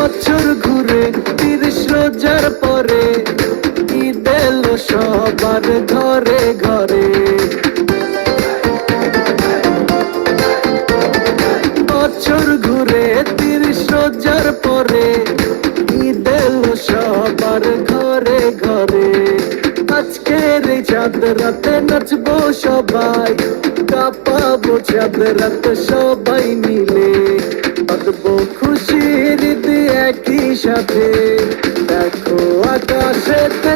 বছর ঘুরে 30 রোজার পরে ঈদ এলো সবার ঘরে ঘরে। বছর ঘুরে 30 রোজার পরে ঈদ এলো সবার ঘরে ঘরে। আজকের এই চাঁদ রাতে নাচবো সবাই, কাঁপাবো চাঁদ রাতে সবাই মিলে, বাঁধবো খুশির ঈদ একই সাথে। দেখো আকাশেতে